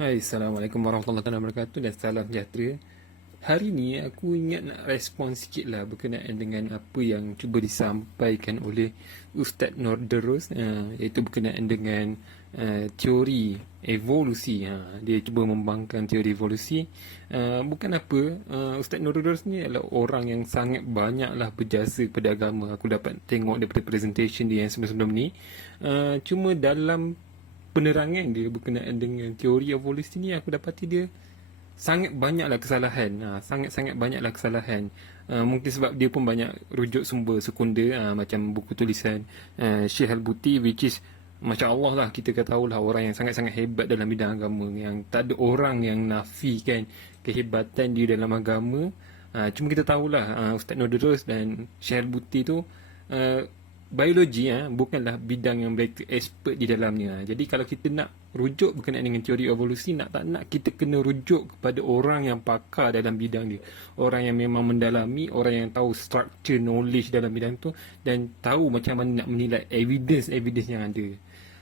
Hai, Assalamualaikum warahmatullahi wabarakatuh dan salam sejahtera. Hari ni aku ingat nak respon sikit lah berkenaan dengan apa yang cuba disampaikan oleh Ustaz Norderus, iaitu berkenaan dengan teori evolusi. Dia cuba membangkang teori evolusi. Bukan apa, Ustaz Norderus ni adalah orang yang sangat banyaklah berjasa kepada agama. Aku dapat tengok daripada presentation dia yang sebelum-sebelum ni. Cuma dalam penerangan dia berkenaan dengan teori evolusi ni, aku dapati dia sangat banyaklah kesalahan. Sangat-sangat banyaklah kesalahan. Mungkin sebab dia pun banyak rujuk sumber sekunder, macam buku tulisan Syekh Al-Buti, which is Masya Allah lah, kita kata tahulah orang yang sangat-sangat hebat dalam bidang agama, yang tak ada orang yang nafikan kehebatan dia dalam agama. Cuma kita tahulah Ustaz Nodrus dan Syekh Al-Buti tu, biologi bukanlah bidang yang mereka expert di dalamnya. Jadi kalau kita nak rujuk berkenaan dengan teori evolusi, nak tak nak kita kena rujuk kepada orang yang pakar dalam bidang dia, orang yang memang mendalami, orang yang tahu structure knowledge dalam bidang tu, dan tahu macam mana nak menilai evidence yang ada.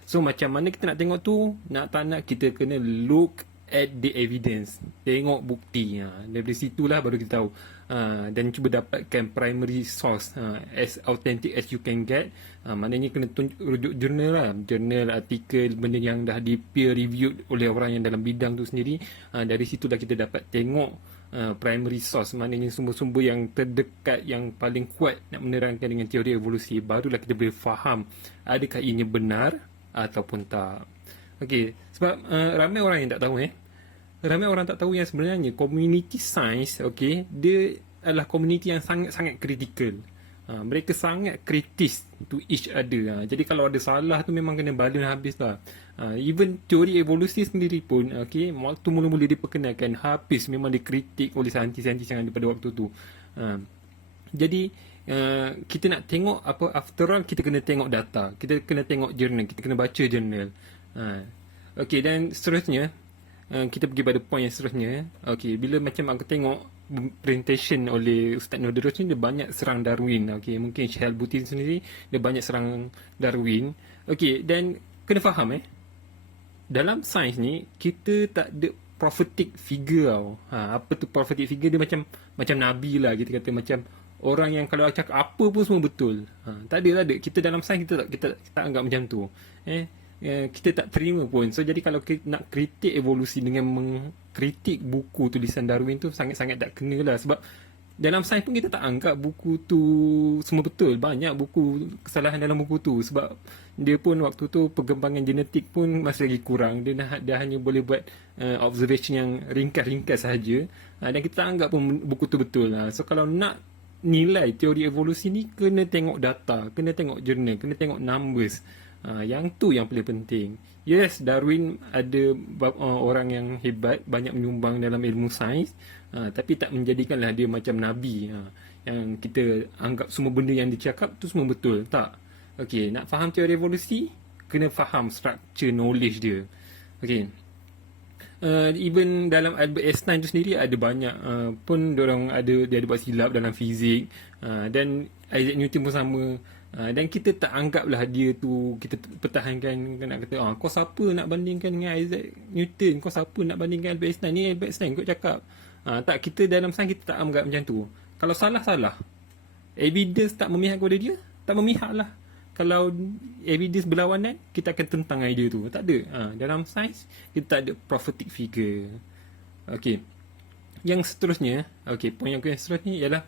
So macam mana kita nak tengok tu, nak tak nak kita kena look at the evidence, tengok bukti. Dari situlah baru kita tahu, dan cuba dapatkan primary source as authentic as you can get. Maknanya kena rujuk jurnal lah, jurnal, artikel, benda yang dah di peer reviewed oleh orang yang dalam bidang tu sendiri. Dari situlah kita dapat tengok primary source, maknanya sumber-sumber yang terdekat, yang paling kuat nak menerangkan dengan teori evolusi. Barulah kita boleh faham adakah ianya benar ataupun tak. Okey, sebab ramai orang yang tak tahu ramai orang tak tahu yang sebenarnya community science, okey, dia adalah community yang sangat-sangat kritikal. Mereka sangat kritis to each other. Jadi kalau ada salah tu memang kena balun habis lah. Even teori evolusi sendiri pun, okey, waktu mula-mula diperkenalkan, habis memang dikritik oleh saintis-saintis yang ada pada waktu tu. Jadi kita nak tengok apa, after all kita kena tengok data, kita kena tengok jurnal, kita kena baca jurnal. Okey, dan seterusnya kita pergi pada point yang seterusnya. Okey, bila macam aku tengok presentation oleh Ustaz Nodrus ni, dia banyak serang Darwin. Okey, mungkin Syekh Al-Buti sendiri dia banyak serang Darwin. Okey, dan kena faham dalam sains ni kita tak ada prophetic figure tau. Apa tu prophetic figure? Dia macam nabi lah, kita kata, macam orang yang kalau cakap apa pun semua betul. Tak ada. Kita dalam sains kita tak anggap macam tu. Kita tak terima pun. So jadi kalau kita nak kritik evolusi dengan mengkritik buku tulisan Darwin tu, sangat-sangat tak kena lah. Sebab dalam sains pun kita tak anggap buku tu semua betul. Banyak buku kesalahan dalam buku tu. Sebab dia pun waktu tu perkembangan genetik pun masih lagi kurang. Dia hanya boleh buat observation yang ringkas-ringkas sahaja. Dan kita tak anggap pun buku tu betul. So kalau nak nilai teori evolusi ni, kena tengok data, kena tengok jurnal, kena tengok numbers. Yang tu yang paling penting. Yes, Darwin ada orang yang hebat, banyak menyumbang dalam ilmu sains, tapi tak menjadikanlah dia macam nabi, yang kita anggap semua benda yang dia cakap tu semua betul. Tak. Okey, nak faham teori evolusi, kena faham structure knowledge dia. Okey, even dalam Albert Einstein tu sendiri ada banyak pun dia ada buat silap dalam fizik, dan Isaac Newton pun sama. Dan kita tak anggaplah dia tu, kita pertahankan, nak kata kau siapa nak bandingkan dengan Isaac Newton, kau siapa nak bandingkan Albert Einstein, ni Albert Einstein kau cakap. Tak, kita dalam sains kita tak anggap macam tu. Kalau salah, evidence tak memihak kepada dia, tak memihak lah. Kalau evidence berlawanan, kita akan tentang idea tu. Tak ada. Dalam sains kita tak ada prophetic figure. Okey, yang seterusnya, poin yang seterusnya ialah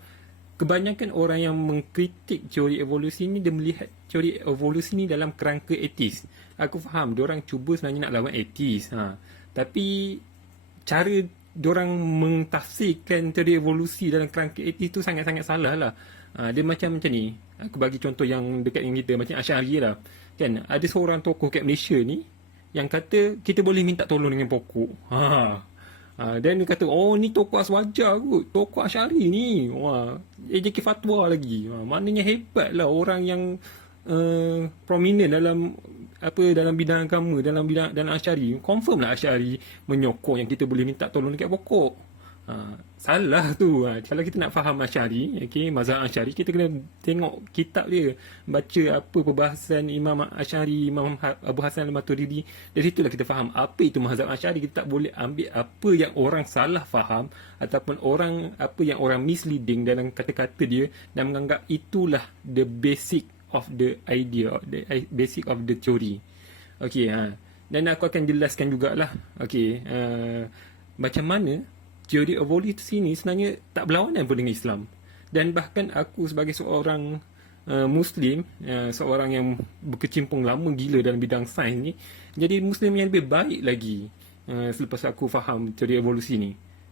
kebanyakan orang yang mengkritik teori evolusi ni, dia melihat teori evolusi ni dalam kerangka etis. Aku faham, diorang cuba sebenarnya nak lawan etis. Tapi cara diorang mentafsirkan teori evolusi dalam kerangka etis tu sangat-sangat salah lah. Dia macam ni. Aku bagi contoh yang dekat dengan kita, macam Asy'ari lah. Kan, ada seorang tokoh kat Malaysia ni yang kata kita boleh minta tolong dengan pokok. Dan dia kata, ni tokoh Aswajar kot, tokoh Asy'ari ni. AJK fatwa lagi. Maknanya hebat lah orang yang prominent dalam bidang agama, dalam Asy'ari. Confirm lah Asy'ari menyokong yang kita boleh minta tolong dekat pokok. Salah tu. Kalau kita nak faham Asy'ari, okey, mazhab Asy'ari, kita kena tengok kitab dia, baca apa perbahasan Imam Asy'ari, Imam Abu Hasan al-Maturidi. Dari situlah kita faham apa itu mazhab Asy'ari. Kita tak boleh ambil apa yang orang salah faham ataupun apa yang orang misleading dalam kata-kata dia dan menganggap itulah the basic of the idea, the basic of the theory. Okey, dan aku akan jelaskan jugalah, okey, macam mana teori evolusi ni sebenarnya tak berlawanan pun dengan Islam. Dan bahkan aku sebagai seorang Muslim, seorang yang berkecimpung lama gila dalam bidang sains ni, jadi Muslim yang lebih baik lagi selepas aku faham teori evolusi ni.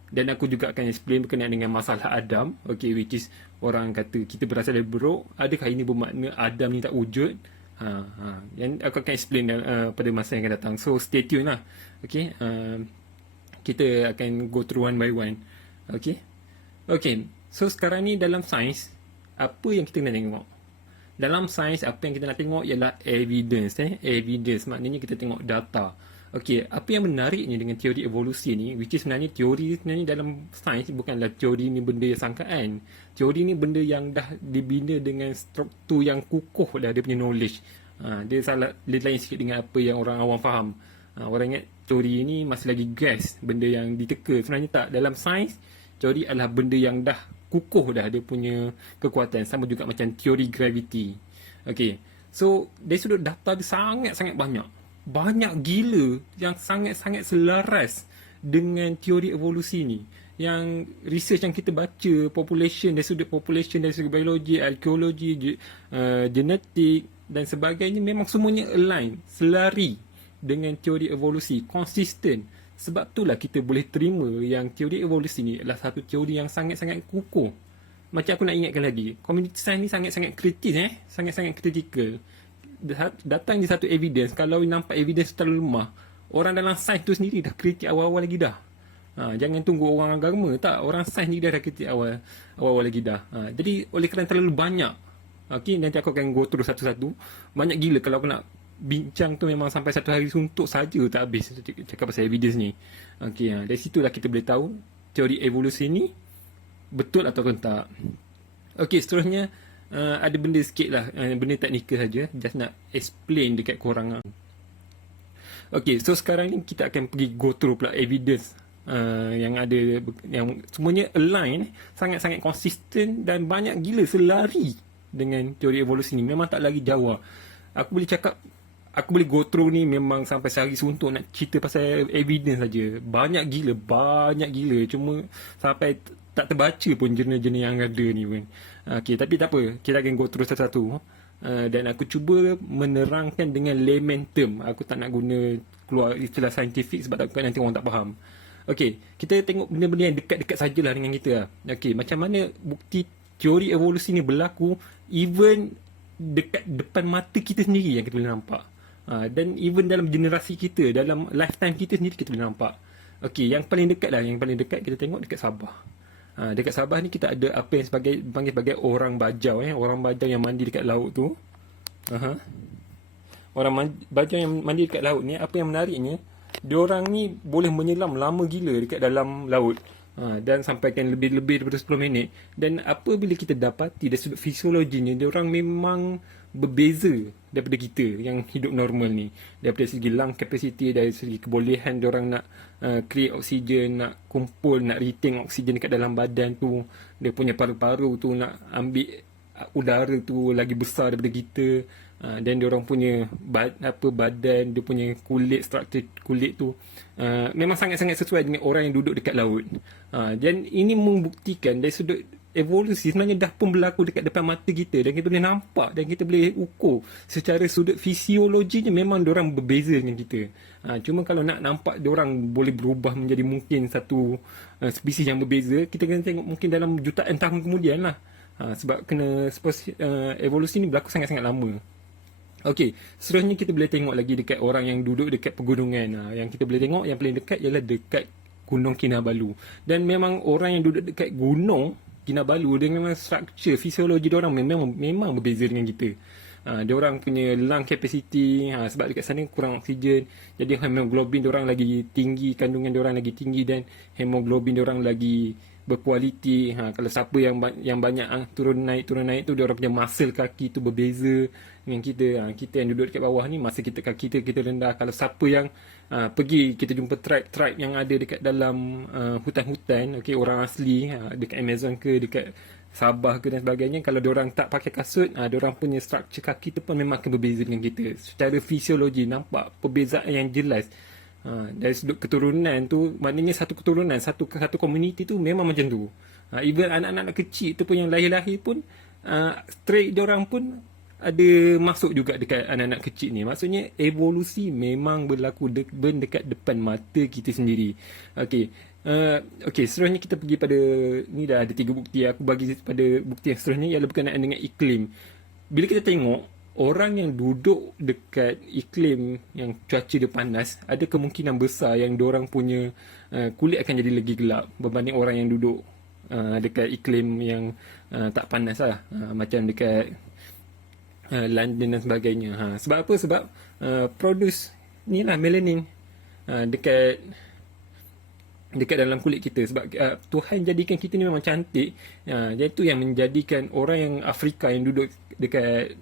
Dan aku juga akan explain berkenaan dengan masalah Adam, okay, which is orang kata kita berasal dari buruk. Adakah ini bermakna Adam ni tak wujud? Dan aku akan explain pada masa yang akan datang. So stay tune lah. Okay, kita akan go through one by one. Okay. Okay. So sekarang ni dalam sains, apa yang kita nak tengok? Dalam sains, apa yang kita nak tengok ialah evidence. Evidence maknanya kita tengok data. Okay. Apa yang menariknya dengan teori evolusi ni, which is sebenarnya teori sebenarnya dalam sains bukanlah teori ni benda yang sangkaan. Teori ni benda yang dah dibina dengan struktur yang kukuh dah dia punya knowledge. Dia lain sikit dengan apa yang orang awam faham. Orang ingat teori ni masih lagi guess, benda yang diteka. Sebenarnya tak. Dalam sains, teori adalah benda yang dah kukuh dah dia punya kekuatan. Sama juga macam teori gravity. Okay. So, dari sudut data dia sangat-sangat banyak. Banyak gila yang sangat-sangat selaras dengan teori evolusi ni. Yang research yang kita baca, population, dari sudut biologi, arkeologi, genetik dan sebagainya, memang semuanya align, selari dengan teori evolusi, konsisten. Sebab itulah kita boleh terima yang teori evolusi ni adalah satu teori yang sangat-sangat kukuh. Macam aku nak ingatkan lagi, community science ni sangat-sangat kritis, sangat-sangat kritikal. Datang je satu evidence, kalau nampak evidence terlalu lemah, orang dalam sains tu sendiri dah kritik awal-awal lagi dah. Jangan tunggu orang agama, tak, orang sains ni dah kritik awal-awal lagi dah. Jadi oleh kerana terlalu banyak, okay, nanti aku akan go through satu-satu. Banyak gila, kalau aku nak bincang tu memang sampai satu hari suntuk saja tak habis cakap pasal evidence ni. Okay, dari situlah kita boleh tahu teori evolusi ni betul atau tak. Okay, seterusnya ada benda sikit lah, benda teknikal saja, just nak explain dekat korang. Okay, so sekarang ni kita akan pergi go through pula evidence yang ada, yang semuanya align, sangat-sangat konsisten dan banyak gila selari dengan teori evolusi ni. Memang tak lagi jauh. Aku boleh go through ni memang sampai sehari suntuk nak cerita pasal evidence saja. Banyak gila. Cuma sampai tak terbaca pun jurnal-jurnal yang ada ni pun. Okay, tapi tak apa. Kita akan go through satu-satu. Dan aku cuba menerangkan dengan layman term. Aku tak nak guna keluar istilah saintifik sebab takut nanti orang tak faham. Okay, kita tengok benda-benda yang dekat-dekat sajalah dengan kita lah. Okay, macam mana bukti teori evolusi ni berlaku even dekat depan mata kita sendiri yang kita boleh nampak. Dan even dalam generasi kita, dalam lifetime kita sendiri kita boleh nampak. Okey, yang paling dekat kita tengok dekat Sabah. Dekat Sabah ni kita ada apa yang dipanggil sebagai orang bajau. Orang bajau yang mandi dekat laut tu. Orang bajau yang mandi dekat laut ni, apa yang menariknya, diorang ni boleh menyelam lama gila dekat dalam laut. Dan sampaikan lebih daripada 10 minit. Dan apabila kita dapati dari sudut fisiologinya, diorang memang berbeza daripada kita yang hidup normal ni. Daripada segi lung capacity, dari segi kebolehan diorang nak create oksigen, nak kumpul, nak retain oksigen dekat dalam badan tu. Dia punya paru-paru tu nak ambil udara tu lagi besar daripada kita. Dan diorang punya badan, dia punya kulit, struktur kulit tu memang sangat-sangat sesuai dengan orang yang duduk dekat laut. Dan ini membuktikan dari sudut evolusi sebenarnya dah pun berlaku dekat depan mata kita, dan kita boleh nampak dan kita boleh ukur secara sudut fisiologinya memang diorang berbeza dengan kita. Cuma kalau nak nampak diorang boleh berubah menjadi mungkin satu spesies yang berbeza, kita kena tengok mungkin dalam jutaan tahun kemudian lah. Sebab evolusi ni berlaku sangat-sangat lama. Okey, seterusnya kita boleh tengok lagi dekat orang yang duduk dekat pegunungan. Yang kita boleh tengok yang paling dekat ialah dekat Gunung Kinabalu. Dan memang orang yang duduk dekat Gunung Kinabalu, dia memang struktur fisiologi diorang memang berbeza dengan kita. diorang punya lung capacity, sebab dekat sana kurang oksigen, jadi hemoglobin diorang lagi tinggi, kandungan diorang lagi tinggi, dan hemoglobin diorang lagi berkualiti. Kalau siapa yang banyak turun naik tu, diorang punya muscle kaki tu berbeza dengan kita. Kita yang duduk dekat bawah ni, masa kaki kita rendah. Kalau siapa yang pergi, kita jumpa tribe yang ada dekat dalam hutan-hutan, okay, orang asli, dekat Amazon ke, dekat Sabah ke dan sebagainya, kalau diorang tak pakai kasut, diorang punya structure kaki tu pun memang akan berbeza dengan kita. Secara fisiologi nampak perbezaan yang jelas. Dari sudut keturunan tu, maknanya satu keturunan, satu komuniti tu memang macam tu. Even anak-anak kecil tu pun yang lahir-lahir pun, trait diorang pun ada masuk juga dekat anak-anak kecil ni. Maksudnya evolusi memang berlaku dekat depan mata kita sendiri. Okey. Okey, seterusnya kita pergi pada ni, dah ada 3 bukti. Aku bagi pada bukti yang seterusnya ialah berkenaan dengan iklim. Bila kita tengok orang yang duduk dekat iklim yang cuaca dia panas, ada kemungkinan besar yang diorang punya kulit akan jadi lagi gelap berbanding orang yang duduk dekat iklim yang tak panas lah. Macam dekat London dan sebagainya. Sebab apa? Sebab produce ni lah melanin dekat dalam kulit kita. Sebab Tuhan jadikan kita ni memang cantik. Itu yang menjadikan orang yang Afrika yang duduk dekat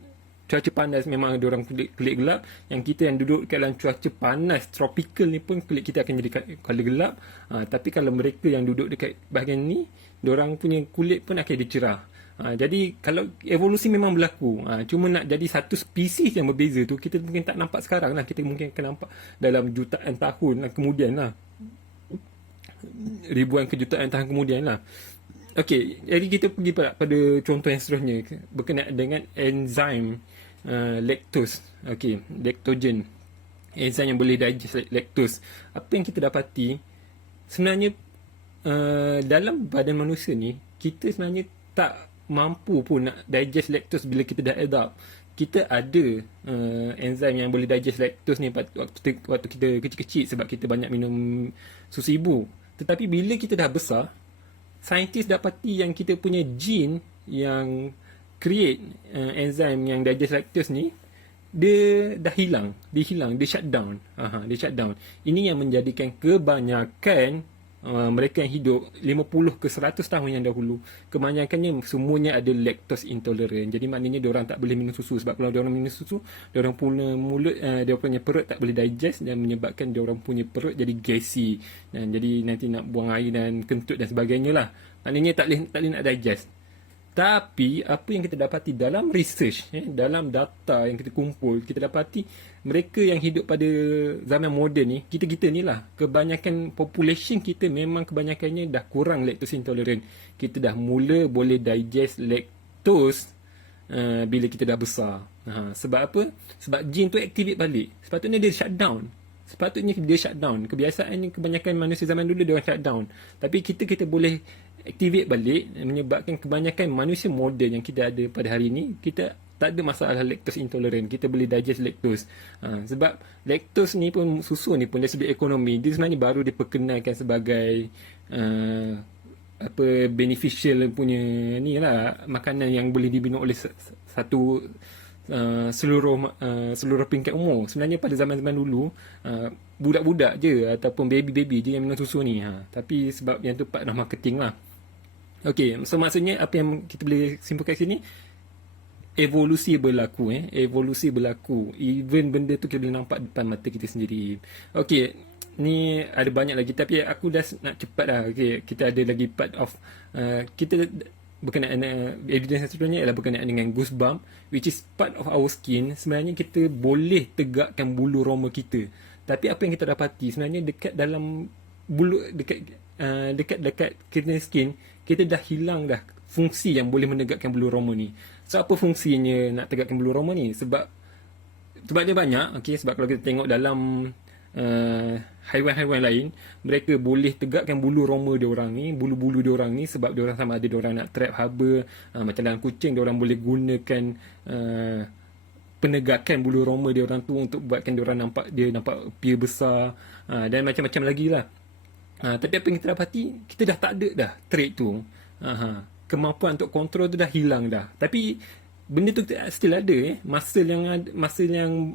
cuaca panas memang ada orang kulit gelap. Yang kita yang duduk dekat dalam cuaca panas tropical ni pun kulit kita akan jadi color gelap. Tapi kalau mereka yang duduk dekat bahagian ni, diorang punya kulit pun akan jadi cerah. Jadi kalau evolusi memang berlaku, cuma nak jadi satu spesies yang berbeza tu kita mungkin tak nampak sekarang lah. Kita mungkin akan nampak dalam jutaan tahun kemudian lah, ribuan kejutaan tahun kemudian lah. Okey, jadi kita pergi pada contoh yang seterusnya berkenaan dengan enzim lactose. Okey, lactogen, enzim yang boleh digest lactose. Apa yang kita dapati sebenarnya dalam badan manusia ni, kita sebenarnya tak mampu pun nak digest lactose bila kita dah adult. Kita ada enzim yang boleh digest lactose ni waktu kita kecil-kecil sebab kita banyak minum susu ibu. Tetapi bila kita dah besar, saintis dapati yang kita punya gene yang create enzim yang digest lactose ni, dia dah hilang, dia shut down. Dia shut down. Ini yang menjadikan kebanyakan mereka yang hidup 50 ke 100 tahun yang dahulu, kebanyakannya semuanya ada lactose intolerant. Jadi maknanya diorang tak boleh minum susu. Sebab kalau diorang minum susu, diorang punya mulut, diorang punya perut tak boleh digest dan menyebabkan diorang punya perut jadi gassy, dan jadi nanti nak buang air dan kentut dan sebagainya lah. Maknanya tak boleh nak digest. Tapi apa yang kita dapati dalam research, dalam data yang kita kumpul, kita dapati mereka yang hidup pada zaman moden ni, kita ni lah, kebanyakan population kita memang kebanyakannya dah kurang lactose intolerant. Kita dah mula boleh digest lactose bila kita dah besar. Sebab apa? Sebab gene tu activate balik. Sepatutnya dia shut down. Kebiasaannya kebanyakan manusia zaman dulu dia orang shut down. Tapi kita boleh activate balik, menyebabkan kebanyakan manusia moden yang kita ada pada hari ini, kita tak ada masalah lactose intolerant. Kita boleh digest lactose. Sebab lactose ni pun, susu ni pun dari segi ekonomi, dia sebenarnya baru diperkenalkan sebagai beneficial punya ni lah, makanan yang boleh dibina oleh seluruh peringkat umur. Sebenarnya pada zaman-zaman dulu budak-budak je ataupun baby-baby je yang minum susu ni. Tapi sebab yang tu part dah marketing lah. Okey, so maksudnya apa yang kita boleh simpulkan sini, evolusi berlaku. Evolusi berlaku. Even benda tu kita boleh nampak depan mata kita sendiri. Okey, ni ada banyak lagi tapi aku dah nak cepat dah. Okey, kita ada lagi part of kita berkenaan evidence yang seterusnya ialah berkenaan dengan goosebump, which is part of our skin. Sebenarnya kita boleh tegakkan bulu roma kita. Tapi apa yang kita dapati sebenarnya dekat dalam bulu, dekat kena skin, kita dah hilang dah fungsi yang boleh menegakkan bulu roma ni. So apa fungsinya nak tegakkan bulu roma ni? Sebab dia banyak. Okey, sebab kalau kita tengok dalam haiwan-haiwan lain, mereka boleh tegakkan bulu roma diorang ni, bulu-bulu diorang ni, sebab diorang sama ada diorang nak trap haba. Macam dalam kucing, diorang boleh gunakan penegakan bulu roma diorang tu untuk buatkan diorang nampak appear besar, dan macam-macam lagi lah. Tapi apa yang kita dapati, kita dah tak ada dah trait tu. Kemampuan untuk kontrol tu dah hilang dah. Tapi benda tu still ada muscle yang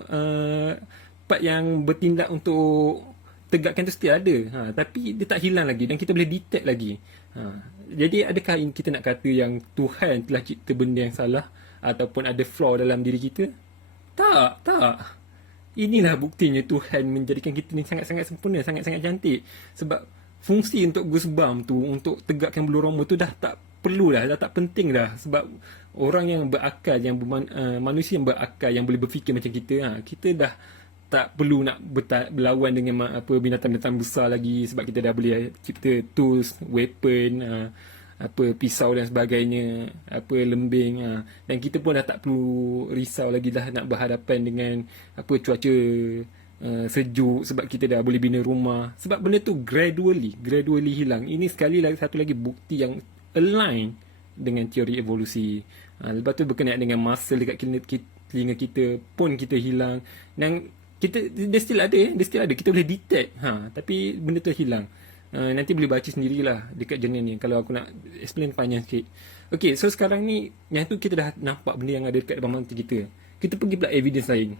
part yang bertindak untuk tegakkan tu still ada, tapi dia tak hilang lagi dan kita boleh detect lagi. Jadi adakah kita nak kata yang Tuhan telah cipta benda yang salah ataupun ada flaw dalam diri kita? Tak. Inilah buktinya Tuhan menjadikan kita ni sangat-sangat sempurna, sangat-sangat cantik. Sebab fungsi untuk goosebump tu, untuk tegakkan bulu roma tu dah tak perlu dah tak penting dah. Sebab orang yang berakal, manusia yang berakal, yang boleh berfikir macam kita, kita dah tak perlu nak berlawan dengan binatang-binatang besar lagi, sebab kita dah boleh cipta tools, weapon, pisau dan sebagainya, lembing, dan kita pun dah tak perlu risau lagi dah nak berhadapan dengan cuaca sejuk, sebab kita dah boleh bina rumah, sebab benda tu gradually hilang. Ini satu lagi bukti yang align dengan teori evolusi. Lepas tu berkenaan dengan muscle dekat telinga kita pun kita hilang, dan dia still ada, kita boleh detect, tapi benda tu hilang. Nanti boleh baca sendirilah dekat jurnal ni kalau aku nak explain panjang sikit. Okay, so sekarang ni yang tu kita dah nampak benda yang ada dekat dalam mata kita. Kita pergi pula evidence lain.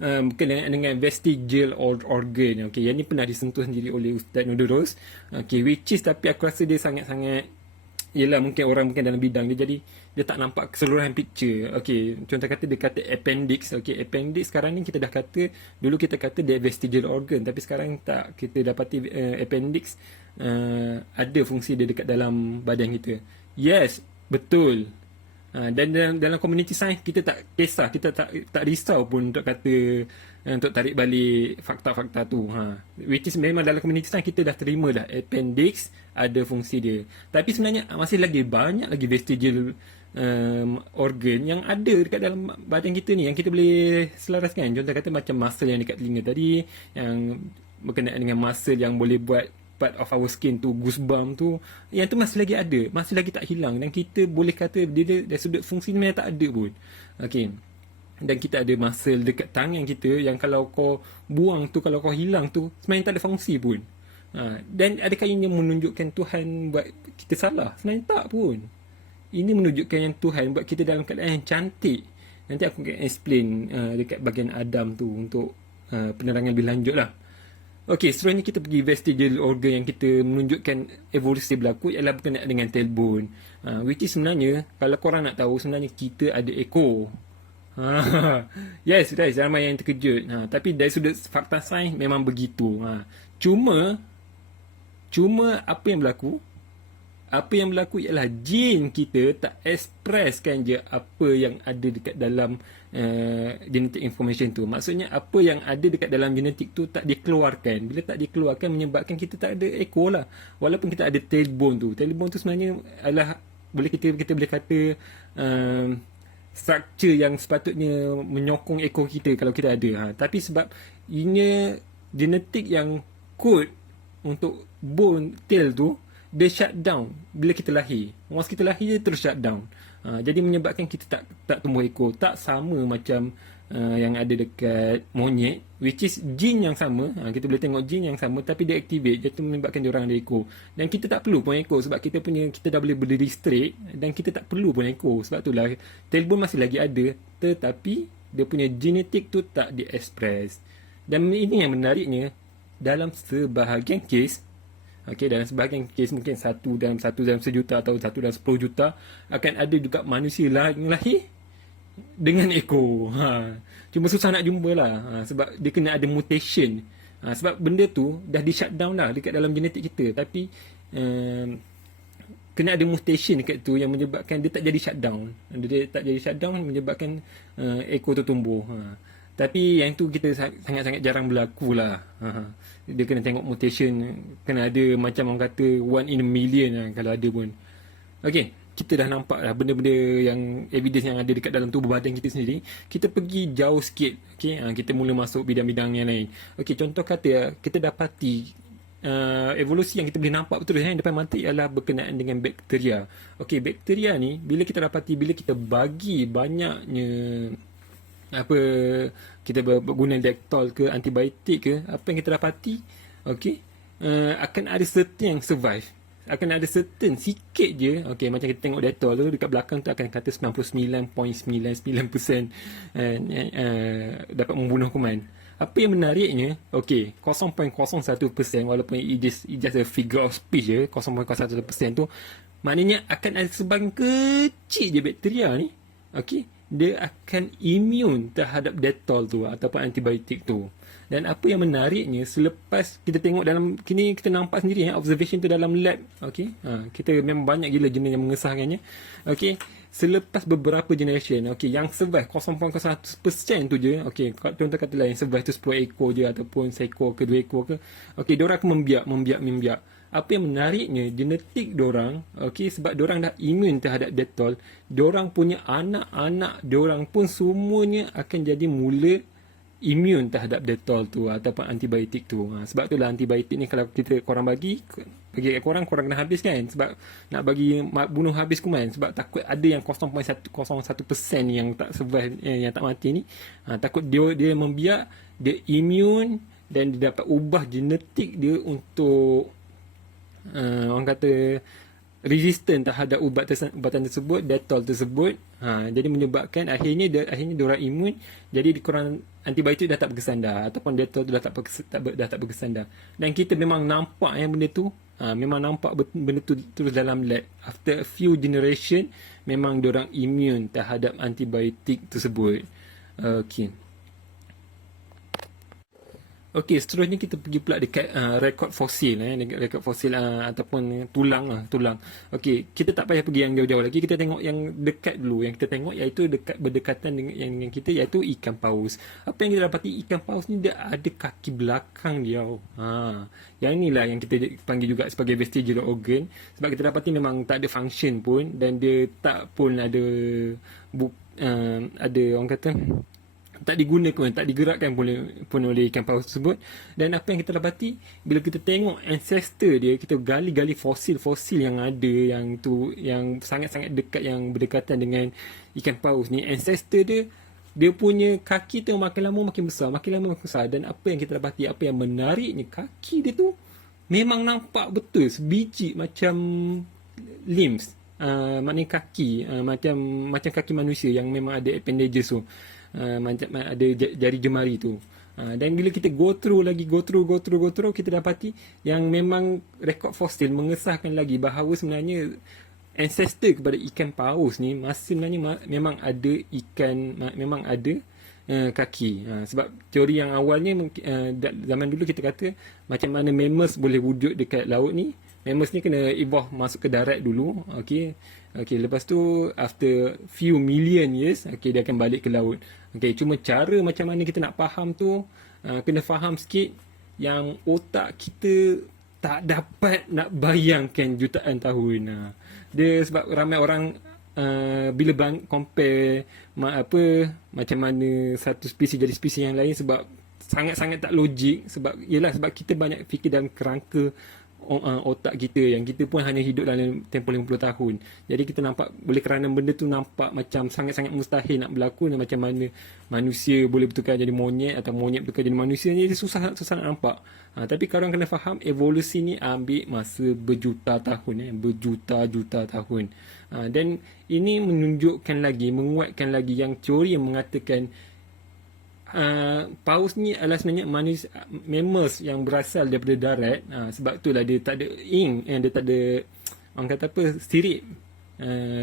Berkenaan dengan vestigial organ. Okay, yang ni pernah disentuh sendiri oleh Ustaz Nurderus. Okay, which is, tapi aku rasa dia sangat-sangat, yelah, mungkin orang dalam bidang dia, jadi dia tak nampak keseluruhan picture. Okay, contoh kata dia kata appendix. Okay, appendix sekarang ni kita dah kata, dulu kita kata dia vestigial organ, tapi sekarang tak, kita dapati appendix ada fungsi dia dekat dalam badan kita. Yes, betul. Dan dalam community science kita tak kisah, kita tak risau pun untuk kata, untuk tarik balik fakta-fakta tu. Which is memang dalam community science kita dah terima dah appendix ada fungsi dia. Tapi sebenarnya masih lagi banyak lagi vestigial organ yang ada dekat dalam badan kita ni yang kita boleh selaraskan. Contoh kata macam muscle yang dekat telinga tadi, yang berkenaan dengan muscle yang boleh buat part of our skin tu, goosebump tu, yang tu masih lagi ada, masih lagi tak hilang, dan kita boleh kata dia dari sudut fungsi ni tak ada pun. Okay. Dan kita ada muscle dekat tangan kita yang kalau kau buang tu, kalau kau hilang tu, sebenarnya tak ada fungsi pun. Dan adakah ini menunjukkan Tuhan buat kita salah? Sebenarnya tak pun. Ini menunjukkan yang Tuhan buat kita dalam keadaan yang cantik. Nanti aku akan explain dekat bahagian Adam tu untuk penerangan lebih lanjut lah. Okey, seterusnya kita pergi vestigial organ yang kita menunjukkan evolusi berlaku ialah berkenaan dengan tailbone. Which is sebenarnya, kalau korang nak tahu, sebenarnya kita ada ekor. Yes, guys, ramai yang terkejut. Tapi dari sudut fakta sains memang begitu. Cuma apa yang berlaku? Apa yang berlaku ialah jin kita tak expresskan je apa yang ada dekat dalam genetic information tu. Maksudnya apa yang ada dekat dalam genetik tu tak dikeluarkan. Bila tak dikeluarkan menyebabkan kita tak ada ekor lah. Walaupun kita ada tailbone tu. Tailbone tu sebenarnya adalah, kita boleh kata structure yang sepatutnya menyokong ekor kita kalau kita ada. Tapi sebab ini genetik yang code untuk bone tail tu, dia shut down bila kita lahir. Once kita lahir, dia terus shut down. Jadi menyebabkan kita tak tumbuh ekor. Tak sama macam yang ada dekat monyet, which is gene yang sama. Kita boleh tengok gene yang sama, tapi dia activate, jadi menyebabkan dia orang ada ekor. Dan kita tak perlu pun ekor, sebab kita dah boleh berdiri straight, dan kita tak perlu pun ekor. Sebab itulah tailbone masih lagi ada, tetapi dia punya genetik tu tak di-express. Dan ini yang menariknya, dalam sebahagian kes, dalam sebahagian kes mungkin satu dalam sejuta atau satu dalam 10 juta akan ada juga manusia yang lahir dengan ekor. Cuma susah nak jumpa lah, sebab dia kena ada mutation. Sebab benda tu dah di shut down lah dekat dalam genetik kita, tapi kena ada mutation dekat tu yang menyebabkan dia tak jadi shutdown. Dia tak jadi shutdown menyebabkan ekor tu tumbuh. Tapi yang tu kita sangat-sangat jarang berlaku lah. Dia kena tengok mutation, kena ada macam orang kata 1 in a million lah, kalau ada pun. Okay, kita dah nampak lah benda-benda yang evidence yang ada dekat dalam tubuh badan kita sendiri. Kita pergi jauh sikit. Okay, kita mula masuk bidang-bidang yang lain. Okay, contoh kata kita dapati evolusi yang kita boleh nampak betul yang depan mata ialah berkenaan dengan bakteria. Okay, bakteria ni bila kita dapati, bila kita bagi banyaknya kita guna Dettol ke antibiotik ke, apa yang kita dapati, akan ada certain yang survive, akan ada certain sikit je, okey, macam kita tengok Dettol tu dekat belakang tu akan kata 99.99% dapat membunuh kuman. Apa yang menariknya, okey, 0.01%, walaupun it just a figure of speech je, 0.01% tu maknanya akan ada sebahagian kecil je bakteria ni, okey, dia akan immune terhadap Dettol tu ataupun antibiotik tu. Dan apa yang menariknya, selepas kita tengok dalam, kini kita nampak sendiri observation tu dalam lab, okey, kita memang banyak gila jenis yang mengesahkannya, okey, selepas beberapa generation, okey, yang survive 0.01% tu je, okey, contoh katalah yang survive tu 10 ekor je ataupun seekor ke 2 ekor ke, okey, diorang akan membiak. Apa yang menariknya, genetik diorang, okey, sebab diorang dah immune terhadap Dettol, diorang punya anak-anak diorang pun semuanya akan jadi mula immune terhadap Dettol tu ataupun antibiotik tu. Sebab itulah antibiotik ni kalau korang bagi kat korang kena habis kan, sebab nak bagi bunuh habis kuman, sebab takut ada yang 0.1% yang tak survive, yang tak mati ni, takut dia membiak, dia immune dan dia dapat ubah genetik dia untuk orang kata resistant terhadap ubatan tersebut, Dettol tersebut. Jadi menyebabkan akhirnya diorang imun, jadi dikurang antibiotik dah tak berkesan dah, ataupun Dettol tu dah tak berkesan dah. Dan kita memang nampak yang benda tu, memang nampak benda tu terus dalam lab. After a few generation, memang diorang immune terhadap antibiotik tersebut. Okay. Okey, seterusnya kita pergi pula dekat rekod fosil, rekod fosil ataupun tulang. Okey, kita tak payah pergi yang jauh-jauh lagi, kita tengok yang dekat dulu. Yang kita tengok iaitu berdekatan dengan kita, iaitu ikan paus. Apa yang kita dapati, ikan paus ni dia ada kaki belakang dia. Yang inilah yang kita panggil juga sebagai vestigial organ, sebab kita dapati memang tak ada function pun, dan dia tak pun ada ada orang kata tak digunakan, tak digerakkan pun oleh ikan paus tersebut. Dan apa yang kita dapati, bila kita tengok ancestor dia, kita gali-gali fosil-fosil yang ada, yang sangat-sangat dekat, yang berdekatan dengan ikan paus ni, ancestor dia punya kaki tu makin lama makin besar, dan apa yang kita dapati, apa yang menariknya, kaki dia tu memang nampak betul sebiji macam limbs, maknanya kaki, macam kaki manusia yang memang ada appendages tu, macam ada jari jemari tu. Dan bila kita go through, kita dapati yang memang rekod fosil mengesahkan lagi bahawa sebenarnya ancestor kepada ikan paus ni sebenarnya memang ada kaki. Sebab teori yang awalnya zaman dulu kita kata macam mana mammals boleh wujud dekat laut ni. Mammals ni kena evolve masuk ke darat dulu, okey, lepas tu after few million years, dia akan balik ke laut. Cuma cara macam mana kita nak faham tu, kena faham sikit yang otak kita tak dapat nak bayangkan jutaan tahun. Dia sebab ramai orang bila compare macam mana satu spesies jadi spesies yang lain, sebab sangat-sangat tak logik, sebab kita banyak fikir dalam kerangka otak kita, yang kita pun hanya hidup dalam tempoh 50 tahun. Jadi kita nampak, boleh kerana benda tu nampak macam sangat-sangat mustahil nak berlaku, dan macam mana manusia boleh bertukar jadi monyet atau monyet bertukar jadi manusia ni, susah nak nampak. Tapi korang kena faham, evolusi ni ambil masa berjuta tahun. Dan ini menunjukkan lagi, menguatkan lagi yang teori yang mengatakan paus ni adalah sebenarnya mammals yang berasal daripada darat. Sebab itulah dia tak ada ink, dia tak ada orang kata sirip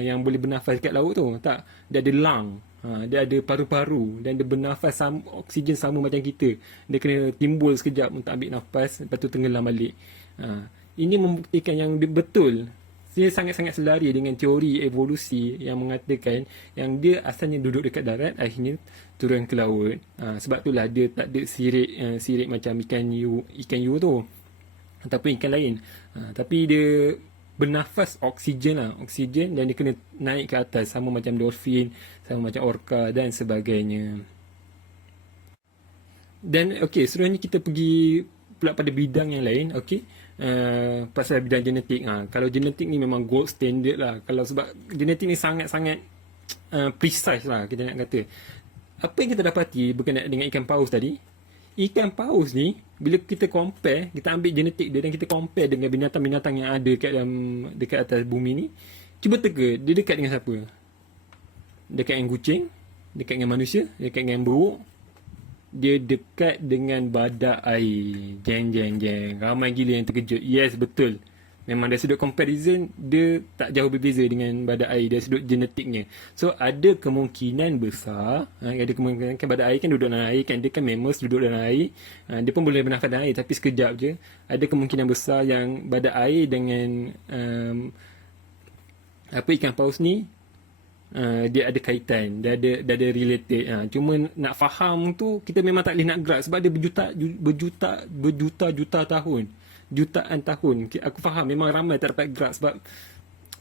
yang boleh bernafas dekat laut tu. Tak, dia ada lung, dia ada paru-paru, dan dia bernafas oksigen sama macam kita. Dia kena timbul sekejap untuk ambil nafas, lepas tu tenggelam balik. Ini membuktikan yang betul. Dia sangat-sangat selari dengan teori evolusi yang mengatakan yang dia asalnya duduk dekat darat, akhirnya turun ke laut. Sebab itulah dia tak ada sirip macam ikan hiu tu ataupun ikan lain. Tapi dia bernafas oksigen, dan dia kena naik ke atas sama macam dolphin, sama macam orca dan sebagainya. Dan seterusnya kita pergi pula pada bidang yang lain. Pasal bidang genetik. Kalau genetik ni memang gold standard lah. Sebab genetik ni sangat-sangat precise lah, kita nak kata. Apa yang kita dapati berkenaan dengan ikan paus tadi, ikan paus ni, bila kita compare, kita ambil genetik dia dan kita compare dengan binatang-binatang yang ada dekat atas bumi ni, cuba teka, dia dekat dengan siapa? Dekat dengan kucing, dekat dengan manusia, dekat dengan buruk, dia dekat dengan badak air. Jeng. Ramai gila yang terkejut. Yes, betul. Memang dari sudut comparison, dia tak jauh berbeza dengan badak air dari sudut genetiknya. So, ada kemungkinan besar, ada kemungkinan kan badak air kan duduk dalam air kan, dia kan mammals duduk dalam air. Dia pun boleh bernafas dalam air, tapi sekejap je. Ada kemungkinan besar yang badak air dengan ikan paus ni, dia ada kaitan, dia ada related. Cuma nak faham tu, kita memang tak boleh nak gerak sebab dia berjuta-juta tahun, jutaan tahun. Aku faham memang ramai tak dapat gerak sebab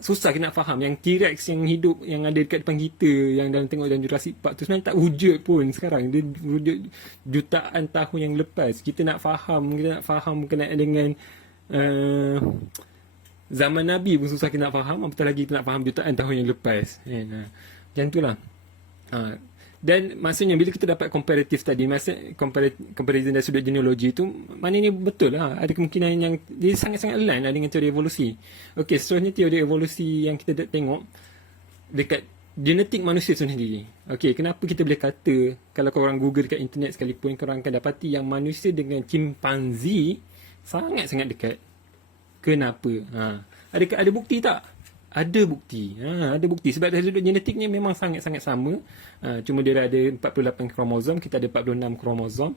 susah kita nak faham. Yang T-Rex yang hidup, yang ada dekat depan kita, yang dalam tengok dalam Jurassic Park tu, sebenarnya tak wujud pun sekarang. Dia wujud jutaan tahun yang lepas. Kita nak faham berkenaan dengan zaman Nabi pun susah kita nak faham, apatah lagi kita nak faham jutaan tahun yang lepas. Macam tu lah. Dan maksudnya bila kita dapat comparative tadi, comparison dari sudut genealogi tu, maknanya betul lah. Ada kemungkinan yang dia sangat-sangat align lah dengan teori evolusi. Okey, seterusnya teori evolusi yang kita tengok dekat genetik manusia sendiri. Okey, kenapa kita boleh kata, kalau korang Google dekat internet sekalipun, korang akan dapati yang manusia dengan chimpanzee sangat-sangat dekat. Kenapa? Adakah ada bukti tak? Ada bukti. Ada bukti. Sebab dari sudut genetiknya memang sangat-sangat sama. Cuma dia ada 48 kromosom, kita ada 46 kromosom.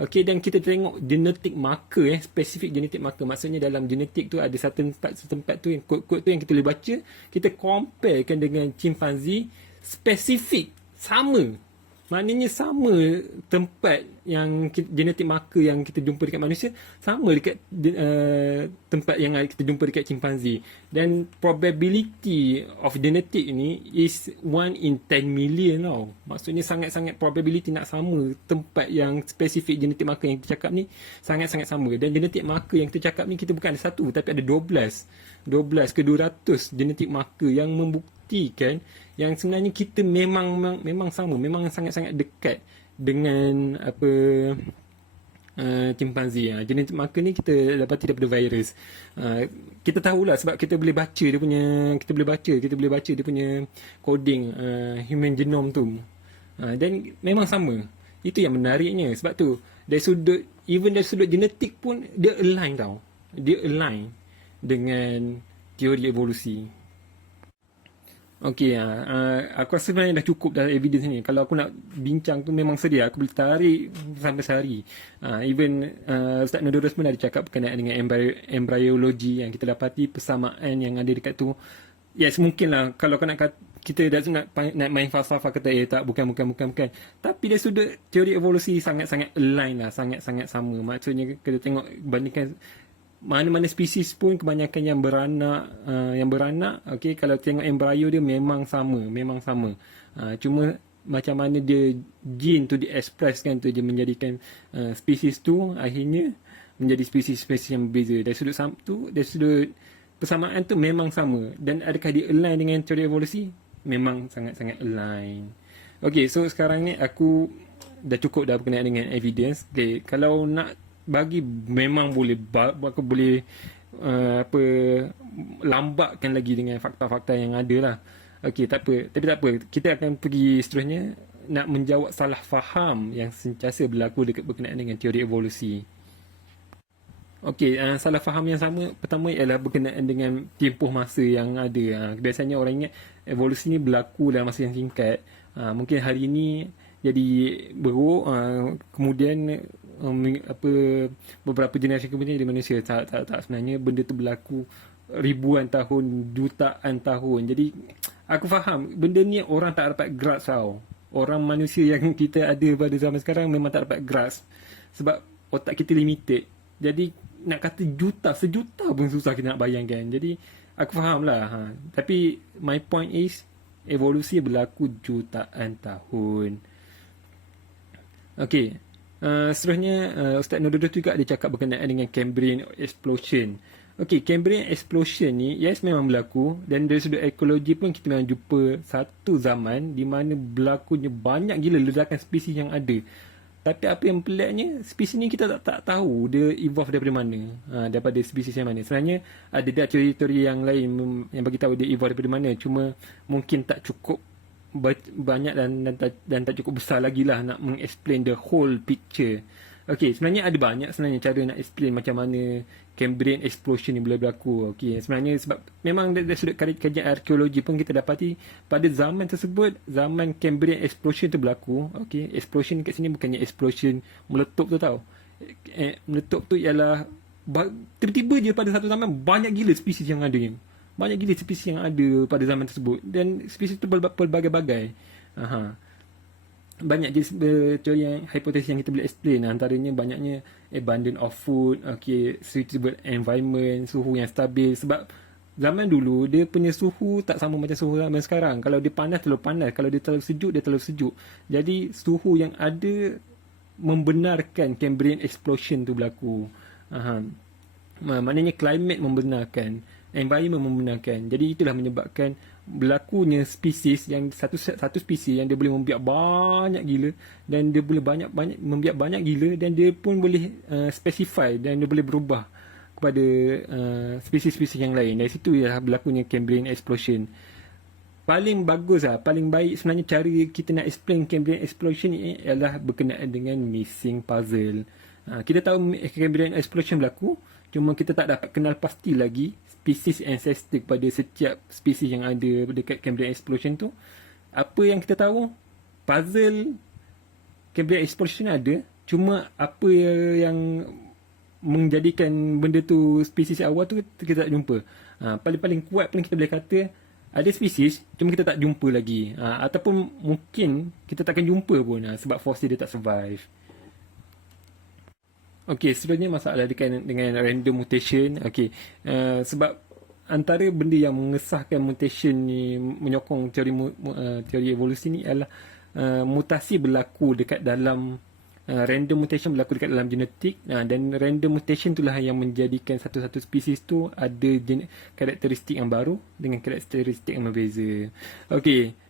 Okey, dan kita tengok genetik marker, spesifik genetik marker. Maksudnya dalam genetik tu ada satu tempat tu, yang kod-kod tu yang kita boleh baca, kita comparekan dengan chimpanzee, spesifik, sama. Maknanya sama tempat yang genetik marker yang kita jumpa dekat manusia, sama dekat tempat yang kita jumpa dekat chimpanzee. Dan probability of genetic ni is 1 in 10 million tau. Maksudnya sangat-sangat probability nak sama tempat yang spesifik genetik marker yang kita cakap ni, sangat-sangat sama. Dan genetik marker yang kita cakap ni, kita bukan ada satu, tapi ada 12 ke 200 genetik marker yang membuktikan yang sebenarnya kita memang sama, memang sangat-sangat dekat dengan chimpanzee. Genetik marker ni kita dapati daripada virus. Kita tahulah sebab kita boleh baca dia punya coding, human genome tu. Dan memang sama. Itu yang menariknya. Sebab tu dari sudut genetik pun dia align tau. Dia align dengan teori evolusi. Okey, aku rasa sebenarnya dah cukup dah evidence ni. Kalau aku nak bincang tu memang sedia, aku boleh tarik sampai sehari. Even Ustaz Nodorus pun ada cakap berkenaan dengan embryologi, yang kita dapati persamaan yang ada dekat tu. Yes, mungkin lah kalau kita dah nak main falsafah kata tak, bukan. Tapi dari sudut teori evolusi sangat-sangat align lah, sangat-sangat sama. Maksudnya kita tengok bandingkan mana-mana spesies pun, kebanyakan yang beranak, okey, kalau tengok embrio dia memang sama. Cuma macam mana dia gene tu di-expresskan tu je menjadikan spesies tu akhirnya menjadi spesies-spesies yang berbeza. Dari sudut persamaan tu memang sama. Dan adakah dia align dengan teori evolusi? Memang sangat-sangat align. Okey, so sekarang ni aku dah cukup dah berkenaan dengan evidence. Okey, kalau nak bagi memang aku boleh lambatkan lagi dengan fakta-fakta yang ada lah. Okey, tapi tak apa. Kita akan pergi seterusnya nak menjawab salah faham yang sentiasa berlaku berkenaan dengan teori evolusi. Okey, salah faham yang sama pertama ialah berkenaan dengan tempoh masa yang ada. Biasanya orang ingat evolusi ni berlaku dalam masa yang singkat. Mungkin hari ini jadi beruk, kemudian beberapa generasi kemudian jadi manusia. Tak, sebenarnya benda tu berlaku ribuan tahun, jutaan tahun. Jadi aku faham benda ni orang tak dapat grasp tau. Orang manusia yang kita ada pada zaman sekarang memang tak dapat grasp sebab otak kita limited. Jadi nak kata sejuta pun susah kita nak bayangkan. Jadi aku faham lah. Tapi my point is evolusi berlaku jutaan tahun. Okey, seterusnya Ustaz Nodorus juga ada cakap berkenaan dengan Cambrian Explosion. Okey, Cambrian Explosion ni yes memang berlaku, dan dari sudut ekologi pun kita memang jumpa satu zaman di mana berlakunya banyak gila ledakan spesies yang ada. Tapi apa yang peliknya, spesies ni kita tak tahu dia evolve daripada mana, daripada spesies yang mana. Sebenarnya ada dah teori-teori yang lain yang bagi tahu dia evolve daripada mana, cuma mungkin tak cukup banyak dan tak cukup besar lagi lah nak meng-explain the whole picture. Okey, sebenarnya ada banyak sebenarnya cara nak explain macam mana Cambrian explosion ni boleh berlaku. Okey, sebenarnya sebab memang dari sudut kajian arkeologi pun kita dapati pada zaman tersebut, zaman Cambrian explosion tu berlaku. Okey, explosion kat sini bukannya explosion meletup tu tau. Meletup tu ialah tiba-tiba je pada satu zaman banyak gila spesies yang ada ni. Banyak gila spesies yang ada pada zaman tersebut dan spesies tu berbagai-bagai. Banyak jenis teori yang hipotesis yang kita boleh explain, antaranya banyaknya abundance of food, suitable environment, suhu yang stabil. Sebab zaman dulu dia punya suhu tak sama macam suhu zaman sekarang. Kalau dia panas terlalu panas, kalau dia terlalu sejuk dia terlalu sejuk. Jadi suhu yang ada membenarkan Cambrian explosion tu berlaku. Maknanya climate membenarkan, environment membenarkan. Jadi itulah menyebabkan berlakunya spesies yang satu spesies yang dia boleh membiak banyak gila, dan dia boleh membiak banyak gila, dan dia pun boleh specify dan dia boleh berubah kepada spesies-spesies yang lain. Dari situ ialah berlakunya Cambrian explosion. Paling bagus paling baik sebenarnya cara kita nak explain Cambrian explosion ni ialah berkenaan dengan missing puzzle. Kita tahu Cambrian explosion berlaku, cuma kita tak dapat kenal pasti lagi spesies ancestor pada setiap spesies yang ada dekat Cambrian explosion tu. Apa yang kita tahu, puzzle Cambrian explosion ada, cuma apa yang menjadikan benda tu spesies awal tu kita tak jumpa. Paling-paling kuat pun kita boleh kata ada spesies, cuma kita tak jumpa lagi. Ataupun mungkin kita takkan jumpa pun sebab fosil dia tak survive. Okey, sebenarnya masalah dengan random mutation. Okey, sebab antara benda yang mengesahkan mutation ni, menyokong teori evolusi ni adalah mutasi berlaku dekat dalam random mutation berlaku dekat dalam genetik, dan random mutation itulah yang menjadikan satu-satu spesies tu ada karakteristik yang baru dengan karakteristik yang berbeza. Okey.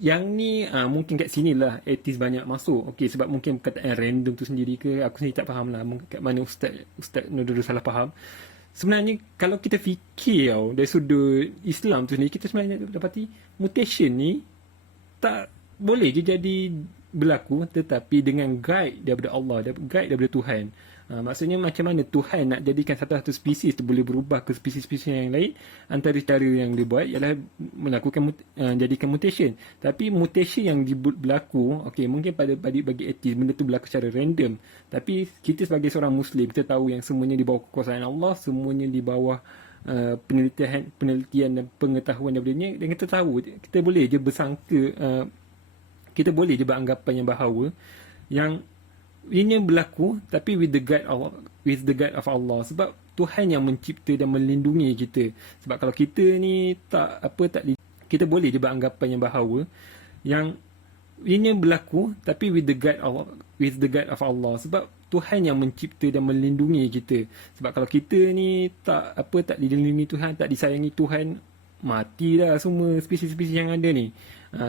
Yang ni mungkin kat sini lah etis banyak masuk. Okey, sebab mungkin perkataan random tu sendiri ke aku sendiri tak faham lah kat mana Ustaz Nurul salah faham. Sebenarnya kalau kita fikir dari sudut Islam tu sendiri, kita sebenarnya dapati mutation ni tak boleh je jadi berlaku, tetapi dengan guide daripada Allah, guide daripada Tuhan. Maksudnya macam mana Tuhan nak jadikan satu-satu spesies tu boleh berubah ke spesies-spesies yang lain. Antara cara yang dia buat ialah melakukan jadikan mutation. Tapi mutation yang berlaku, mungkin bagi etis benda tu berlaku secara random. Tapi kita sebagai seorang Muslim, kita tahu yang semuanya di bawah kekuasaan Allah, semuanya di bawah penelitian dan pengetahuan daripadanya, dan kita tahu kita boleh je bersangka, kita boleh je beranggapan yang bahawa yang ini berlaku tapi with the guide of Allah, sebab Tuhan yang mencipta dan melindungi kita. Sebab kalau kita ni kita boleh je beranggapan yang bahawa yang ini berlaku tapi with the guide of Allah, sebab Tuhan yang mencipta dan melindungi kita. Sebab kalau kita ni tak dilindungi Tuhan, tak disayangi Tuhan, mati dah semua spesies-spesies yang ada ni.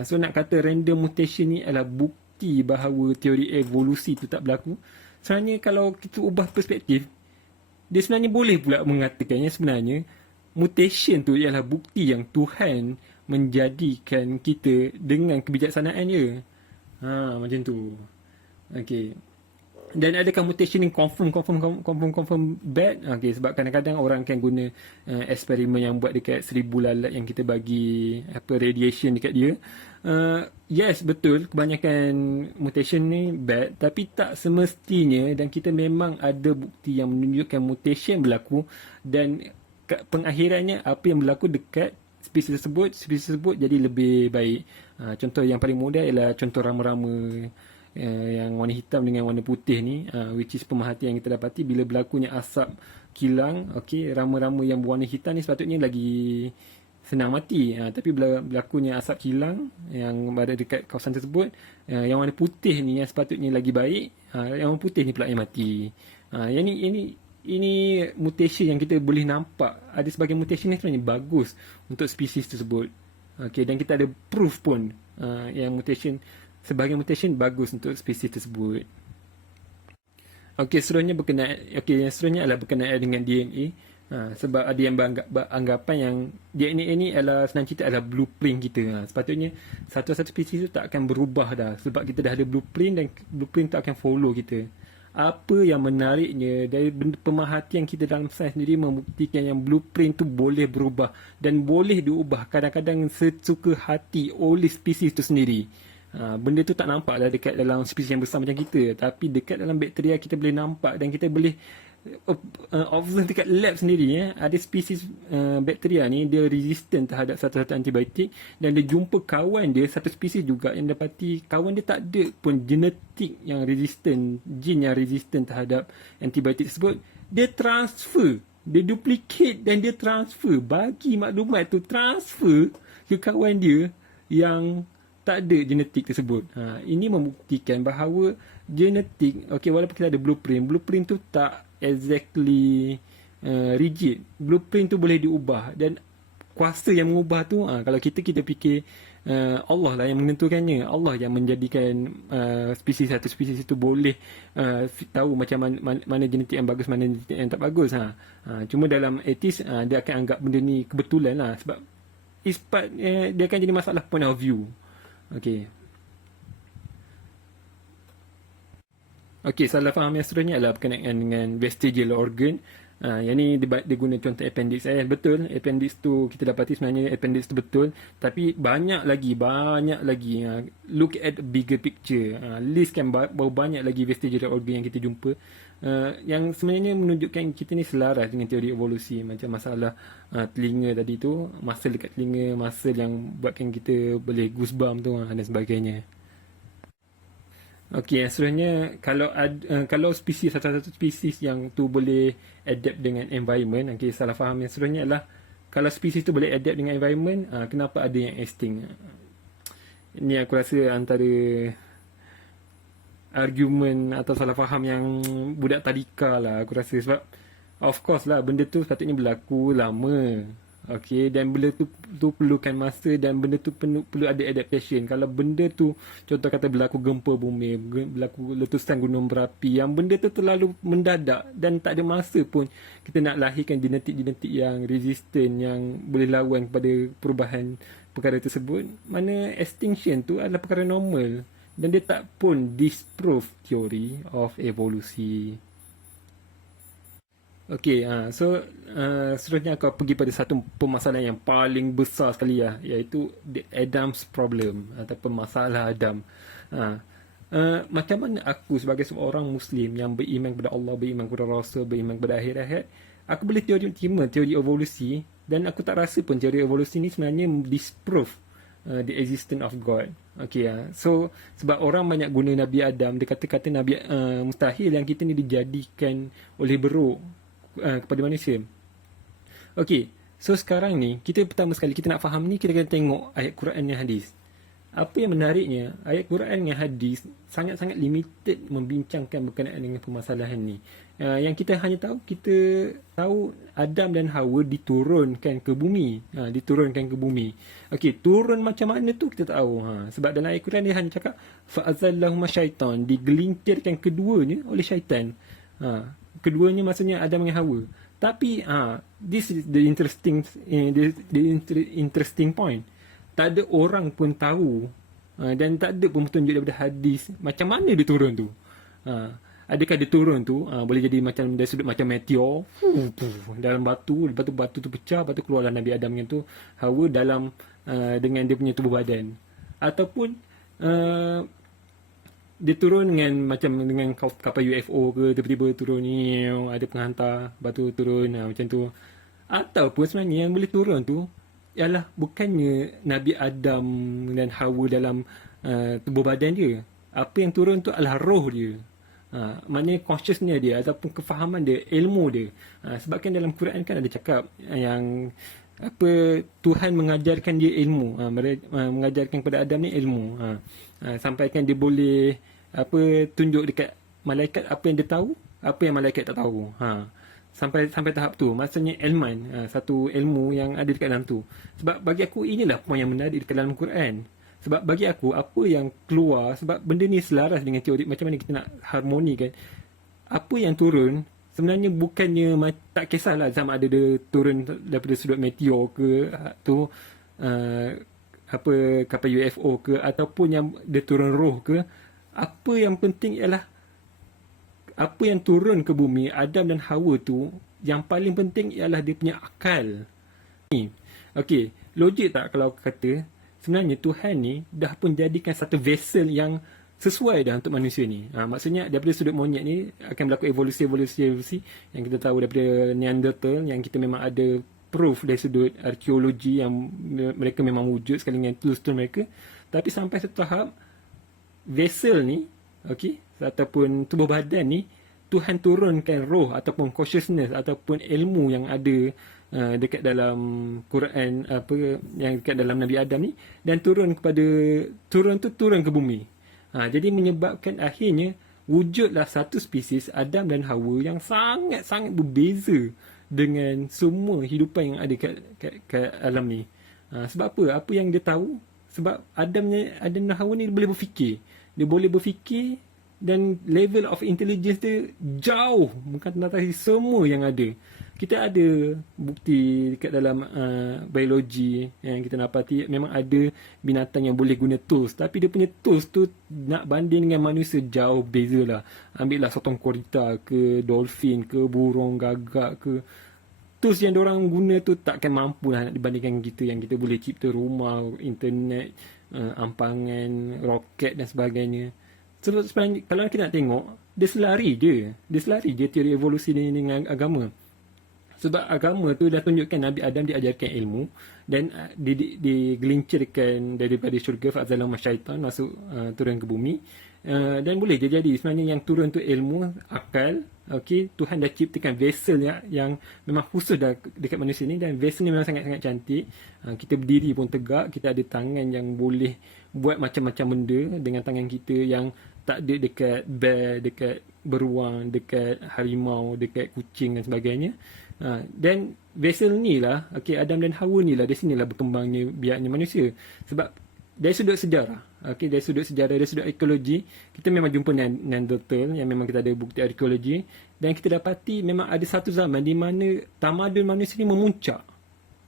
So nak kata random mutation ni adalah bukti bahawa teori evolusi tu tak berlaku. Sebenarnya kalau kita ubah perspektif, dia sebenarnya boleh pula mengatakan yang sebenarnya mutation tu ialah bukti yang Tuhan menjadikan kita dengan kebijaksanaan dia. Macam tu. Okey. Dan adakah mutation yang confirm bad? Sebab kadang-kadang orang akan guna eksperimen yang buat dekat 1000 lalat yang kita bagi radiation dekat dia. Yes, betul, kebanyakan mutation ni bad, tapi tak semestinya, dan kita memang ada bukti yang menunjukkan mutation berlaku, dan pengakhirannya apa yang berlaku dekat spesies tersebut jadi lebih baik. Contoh yang paling mudah ialah contoh rama-rama yang warna hitam dengan warna putih ni, which is pemerhatian yang kita dapati bila berlakunya asap kilang. Rama-rama yang berwarna hitam ni sepatutnya lagi senang mati, tapi bila berlakunya asap kilang yang berada dekat kawasan tersebut, yang warna putih ni yang sepatutnya lagi baik, yang warna putih ni pula yang mati. Ini mutation yang kita boleh nampak ada sebagai mutation ni sebenarnya bagus untuk spesies tersebut. Dan kita ada proof pun yang mutation sebahagian mutation bagus untuk spesies tersebut. Okey, seterusnya adalah berkenaan dengan DNA. Sebab ada yang beranggapan yang DNA ni adalah, senang cerita, adalah blueprint kita. Sepatutnya satu-satu spesies tu tak akan berubah dah, sebab kita dah ada blueprint dan blueprint tu akan follow kita. Apa yang menariknya dari pemerhatian kita dalam sains sendiri membuktikan yang blueprint tu boleh berubah dan boleh diubah kadang-kadang sesuka hati oleh spesies tu sendiri. Benda tu tak nampak lah dekat dalam spesies yang besar macam kita, tapi dekat dalam bakteria kita boleh nampak dan kita boleh observe dekat lab sendiri. Ada spesies bakteria ni dia resistant terhadap satu-satu antibiotik, dan dia jumpa kawan dia satu spesies juga yang dapati kawan dia tak ada pun genetik yang resistant, gene yang resistant terhadap antibiotik tersebut. Dia transfer, dia duplicate dan dia transfer, bagi maklumat tu transfer ke kawan dia yang tak ada genetik tersebut. Ini membuktikan bahawa genetik, walaupun kita ada blueprint tu tak exactly rigid. Blueprint tu boleh diubah, dan kuasa yang mengubah tu, kalau kita fikir Allah lah yang menentukannya. Allah yang menjadikan satu spesies itu boleh tahu macam mana genetik yang bagus, mana genetik yang tak bagus. Cuma dalam etis dia akan anggap benda ni kebetulan lah, sebab dia akan jadi masalah point of view. Salah faham yang seterusnya adalah berkenaan dengan vestigial organ. Yang ni dia guna contoh appendix. Betul, appendix tu kita dapati sebenarnya appendix tu betul, tapi banyak lagi. Look at the bigger picture. Listkan berapa banyak lagi vestigial organ yang kita jumpa, yang sebenarnya menunjukkan kita ni selaras dengan teori evolusi. Macam masalah telinga tadi tu, muscle dekat telinga, muscle yang buatkan kita boleh goosebump tu dan sebagainya. Yang seterusnya, kalau spesies, satu-satu spesies yang tu boleh adapt dengan environment. Salah faham yang seterusnya adalah, kalau spesies tu boleh adapt dengan environment, kenapa ada yang extinct? Ini aku rasa antara argument atau salah faham yang budak tadika lah, aku rasa. Sebab of course lah, benda tu sepatutnya berlaku lama. Dan benda tu perlukan masa, dan benda tu perlu ada adaptation. Kalau benda tu, contoh kata berlaku gempa bumi, berlaku letusan gunung berapi, yang benda tu terlalu mendadak dan tak ada masa pun kita nak lahirkan genetik-genetik yang resistant, yang boleh lawan kepada perubahan perkara tersebut, mana extinction tu adalah perkara normal, dan dia tak pun disprove theory of evolusi. Seterusnya aku pergi pada satu permasalahan yang paling besar sekali lah, iaitu the Adam's problem, ataupun masalah Adam. Macam mana aku sebagai seorang Muslim yang beriman kepada Allah, beriman kepada Rasul, beriman kepada akhirat, aku boleh terima teori evolusi, dan aku tak rasa pun teori evolusi ni sebenarnya disprove the existence of God. So sebab orang banyak guna Nabi Adam, dia kata Nabi mustahil yang kita ni dijadikan oleh beruk kepada manusia. So sekarang ni, kita pertama sekali kita nak faham ni, kita kena tengok ayat Quran dan hadis. Apa yang menariknya, ayat Quran dan hadis sangat-sangat limited membincangkan berkenaan dengan permasalahan ni. Yang kita hanya tahu, kita tahu Adam dan Hawa diturunkan ke bumi. Turun macam mana tu kita tahu. Sebab dalam ayat Quran dia hanya cakap fa'azallahuma syaitan, digelincirkan keduanya oleh syaitan. Keduanya maksudnya Adam dan Hawa. Tapi this is the interesting point. Tak ada orang pun tahu, dan tak ada pun petunjuk daripada hadis macam mana dia turun tu. Adakah dia turun tu boleh jadi macam dari sudut macam meteor dalam batu, lepas tu batu tu pecah, lepas tu keluarlah Nabi Adam dengan tu Hawa dalam dengan dia punya tubuh badan, ataupun dia turun dengan kapal UFO ke, tiba-tiba turun ni ada penghantar, lepas tu turun macam tu. Ataupun sebenarnya yang boleh turun tu ialah bukannya Nabi Adam dan Hawa dalam tubuh badan dia. Apa yang turun tu adalah roh dia. Maknanya consciousness dia ataupun kefahaman dia, ilmu dia. Sebabkan dalam Quran kan ada cakap yang Tuhan mengajarkan dia ilmu, mengajarkan kepada Adam ni ilmu, sampaikan dia boleh tunjuk dekat malaikat apa yang dia tahu, apa yang malaikat tak tahu. Sampai tahap tu, maksudnya ilman, satu ilmu yang ada dekat dalam tu. Sebab bagi aku inilah poin yang menarik dekat dalam Quran. Sebab bagi aku, apa yang keluar, sebab benda ni selaras dengan teori macam mana kita nak harmonikan. Apa yang turun sebenarnya bukannya tak kisahlah sama ada dia turun daripada sudut meteor ke tu uh, apa kapal UFO ke ataupun yang dia turun roh ke, apa yang penting ialah apa yang turun ke bumi Adam dan Hawa tu, yang paling penting ialah dia punya akal. Okey, logik tak kalau kata sebenarnya Tuhan ni dah pun jadikan satu vessel yang sesuai dah untuk manusia ni. Maksudnya daripada sudut monyet ni akan berlaku evolusi yang kita tahu daripada Neanderthal, yang kita memang ada proof dari sudut arkeologi yang mereka memang wujud sekali dengan tools-tools mereka. Tapi sampai satu tahap vessel ni, okey, ataupun tubuh badan ni, Tuhan turunkan roh ataupun consciousness ataupun ilmu yang ada dekat dalam Quran, apa yang dekat dalam Nabi Adam ni, dan turun ke bumi. Jadi menyebabkan akhirnya wujudlah satu spesies Adam dan Hawa yang sangat-sangat berbeza dengan semua hidupan yang ada kat alam ni. Sebab apa? Apa yang dia tahu? Sebab Adam dan Hawa ni boleh berfikir. Dia boleh berfikir dan level of intelligence dia jauh bukan tentang semua yang ada. Kita ada bukti dekat dalam biologi yang kita dapati memang ada binatang yang boleh guna tools, tapi dia punya tools tu nak banding dengan manusia jauh beza lah. Ambil lah sotong korita ke, dolphin ke, burung gagak ke, tools yang diorang guna tu takkan mampu lah nak dibandingkan kita yang kita boleh cipta rumah, internet, ampangan, roket dan sebagainya. Sebab sebenarnya kalau kita nak tengok, dia selari je teori evolusi ni dengan agama. Sebab agama tu dah tunjukkan Nabi Adam diajarkan ilmu dan digelincirkan daripada syurga, fa'azalahum syaitan, masuk turun ke bumi. Dan boleh je jadi sebenarnya yang turun tu ilmu, akal. Okey, Tuhan dah ciptakan vessel yang memang khusus dah dekat manusia ni, dan vessel ni memang sangat-sangat cantik. Kita berdiri pun tegak, kita ada tangan yang boleh buat macam-macam benda dengan tangan kita yang tak ada dekat bear, dekat beruang, dekat harimau, dekat kucing dan sebagainya. Dan vessel ni lah, okay, Adam dan Hawa ni lah, dari sini lah berkembangnya biaknya manusia. Sebab dari sudut sejarah, okay, dari sudut arkeologi, kita memang jumpa Neanderthal yang memang kita ada bukti arkeologi, dan kita dapati memang ada satu zaman di mana tamadun manusia ni memuncak.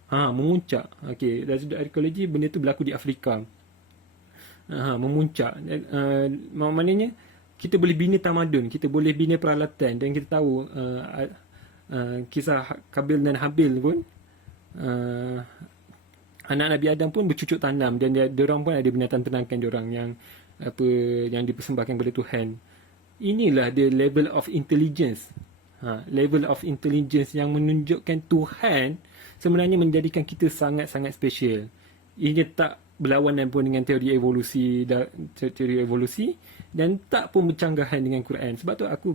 Memuncak. Okay, dari sudut arkeologi, benda tu berlaku di Afrika. Memuncak. Maknanya kita boleh bina tamadun, kita boleh bina peralatan, dan kita tahu kisah Kabil dan Habil pun, anak Nabi Adam pun bercucuk tanam, dan diorang pun ada binatang ternakan diorang yang dipersembahkan kepada Tuhan. Inilah the level of intelligence. Level of intelligence yang menunjukkan Tuhan sebenarnya menjadikan kita sangat-sangat special. Ia tak berlawanan pun dengan teori evolusi dan tak pun bercanggahan dengan Quran. Sebab tu aku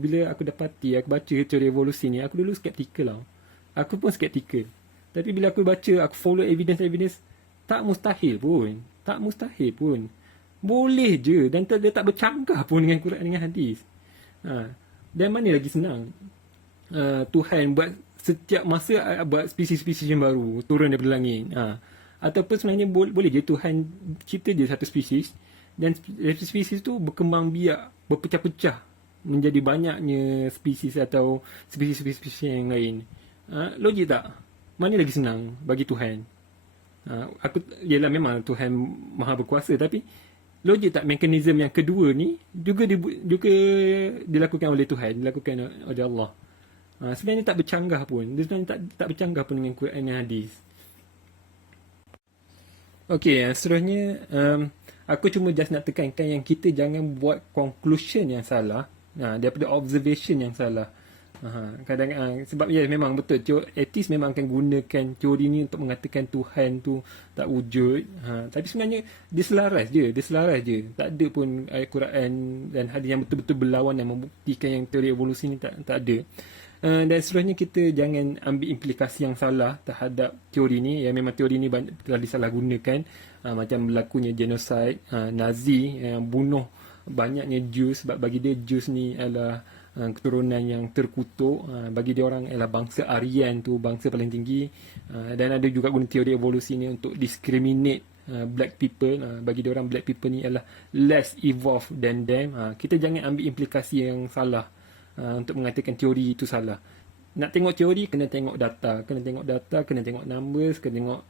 baca teori evolusi ni, aku dulu skeptikal lah. Aku pun skeptikal. Tapi bila aku baca, aku follow evidence, tak mustahil pun. Boleh je, dan dia tak bercanggah pun dengan Quran dengan hadis. Dan mana lagi senang Tuhan buat setiap masa buat spesies-spesies yang baru turun daripada langit. Ataupun sebenarnya boleh je Tuhan cipta je satu spesies, dan spesies tu berkembang biak, berpecah-pecah menjadi banyaknya spesies atau spesies-spesies yang lain. Logik tak? Mana lagi senang bagi Tuhan? Yelah, memang Tuhan maha berkuasa, tapi logik tak mekanisme yang kedua ni juga dilakukan oleh Tuhan, dilakukan oleh Allah. Sebenarnya tak bercanggah pun. Dia sebenarnya tak bercanggah pun dengan Quran dan hadis. Okey, seterusnya aku cuma just nak tekankan yang kita jangan buat conclusion yang salah daripada observation yang salah. Sebab memang betul etis memang akan gunakan teori ni untuk mengatakan Tuhan tu tak wujud. Tapi sebenarnya dia selaras je. Tak ada pun ayat Quran dan hadis yang betul-betul berlawan dan membuktikan yang teori evolusi ni tak ada. Dan seterusnya kita jangan ambil implikasi yang salah terhadap teori ni. Yang memang teori ni telah disalahgunakan, macam berlakunya genocide, Nazi yang bunuh banyaknya Jews, sebab bagi dia Jews ni adalah keturunan yang terkutuk. Bagi dia orang adalah bangsa Aryan tu bangsa paling tinggi. Dan ada juga guna teori evolusi ni untuk discriminate black people, bagi diorang black people ni adalah less evolved than them. Kita jangan ambil implikasi yang salah untuk mengatakan teori itu salah. Nak tengok teori, kena tengok data, kena tengok numbers, kena tengok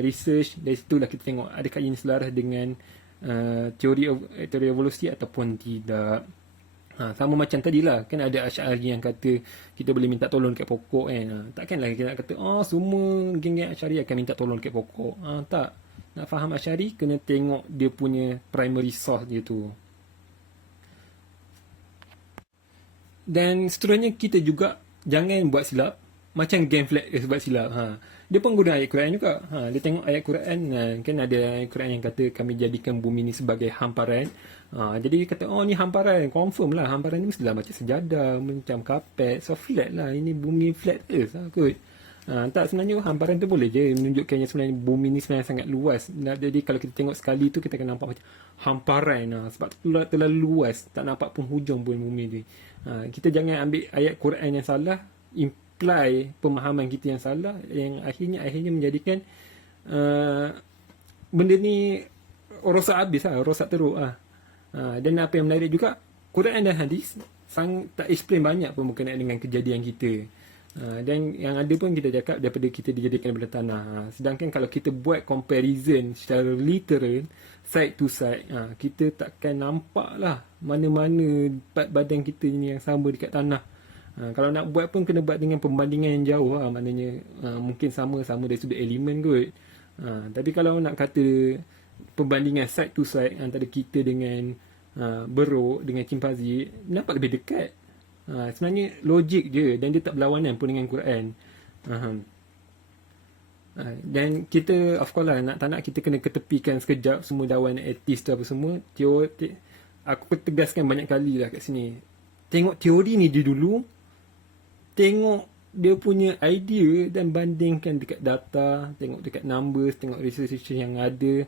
research. Dari situlah kita tengok adakah ini selaras dengan teori evolusi ataupun tidak. Sama macam tadilah, kan ada Asy'ari yang kata kita boleh minta tolong dekat pokok kan. Takkanlah kita nak kata semua geng-geng Asy'ari akan minta tolong dekat pokok. Tak. Nak faham Asy'ari, kena tengok dia punya primary source dia tu. Dan seterusnya, kita juga jangan buat silap macam geng flat earth buat silap. Dia pun guna ayat Quran juga. Dia tengok ayat Quran, kan ada ayat Quran yang kata kami jadikan bumi ni sebagai hamparan. Jadi dia kata, ni hamparan, confirm lah hamparan ni mestilah macam sejadah, macam kapet, so flat lah, ini bumi flat earth lah kot. Tak, sebenarnya hamparan tu boleh je menunjukkan yang sebenarnya bumi ni sebenarnya sangat luas. Jadi kalau kita tengok sekali tu, kita akan nampak macam hamparan, sebab terlalu luas, tak nampak penghujung pun bumi ni. Kita jangan ambil ayat Quran yang salah, imply pemahaman kita yang salah, yang akhirnya menjadikan benda ni rosak habis lah, rosak teruk lah. Dan apa yang menarik juga, Quran dan hadis tak explain banyak pun berkenaan dengan kejadian kita. Dan yang ada pun kita cakap daripada kita dijadikan daripada tanah. Sedangkan kalau kita buat comparison secara literal, side to side, kita takkan nampak lah mana-mana part badan kita ni yang sama dekat tanah. Kalau nak buat pun kena buat dengan pembandingan yang jauh lah. Maknanya mungkin sama-sama dari sudut elemen kot. Tapi kalau nak kata perbandingan side to side antara kita dengan beruk, dengan cimpanzi, nampak lebih dekat. Sebenarnya logik je, dan dia tak berlawanan pun dengan Quran. Dan kita, of course lah, tak nak kita kena ketepikan sekejap semua dakwah etis tu apa semua. Aku tegaskan banyak kali lah kat sini. Tengok teori ni dia dulu, tengok dia punya idea dan bandingkan dekat data, tengok dekat numbers, tengok research yang ada.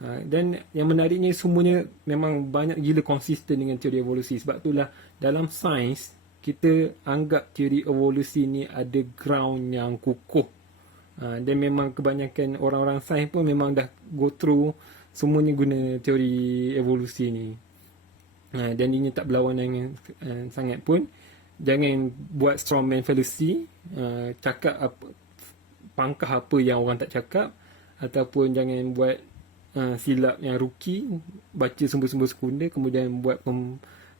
Dan yang menariknya, semuanya memang banyak gila konsisten dengan teori evolusi. Sebab itulah dalam sains kita anggap teori evolusi ni ada ground yang kukuh. Dan memang kebanyakan orang-orang sains pun memang dah go through semuanya guna teori evolusi ni. Dan ini tak berlawanan sangat pun. Jangan buat strawman fallacy, cakap pangkah apa yang orang tak cakap, ataupun jangan buat silap yang rookie, baca sumber-sumber sekunder kemudian buat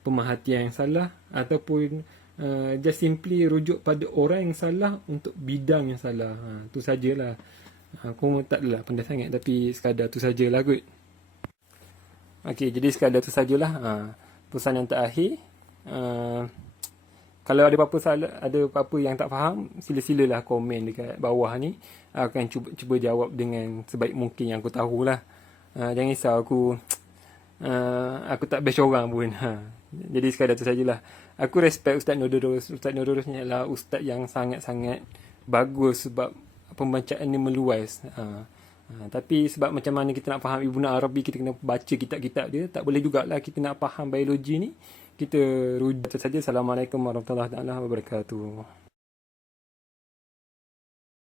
pemerhatian yang salah, ataupun just simply rujuk pada orang yang salah untuk bidang yang salah. Tu sajalah. Aku tak adalah pandai sangat, tapi sekadar tu sajalah kot. Okey, jadi sekadar tu sajalah. Pesan yang terakhir, kalau ada apa-apa salah, ada apa-apa yang tak faham, sila-silalah komen dekat bawah ni. Aku akan cuba jawab dengan sebaik mungkin yang aku tahulah. Jangan risau, aku tak bash orang pun. Jadi sekadar tu sajalah. Aku respect Ustaz Nordurus. Ustaz Nordurus ni adalah ustaz yang sangat-sangat bagus sebab pembacaan ni meluas. Tapi sebab macam mana kita nak faham Ibnu Arabi, kita kena baca kitab-kitab dia. Tak boleh jugalah kita nak faham biologi ni, kita rujuk saja. Assalamualaikum warahmatullahi wabarakatuh.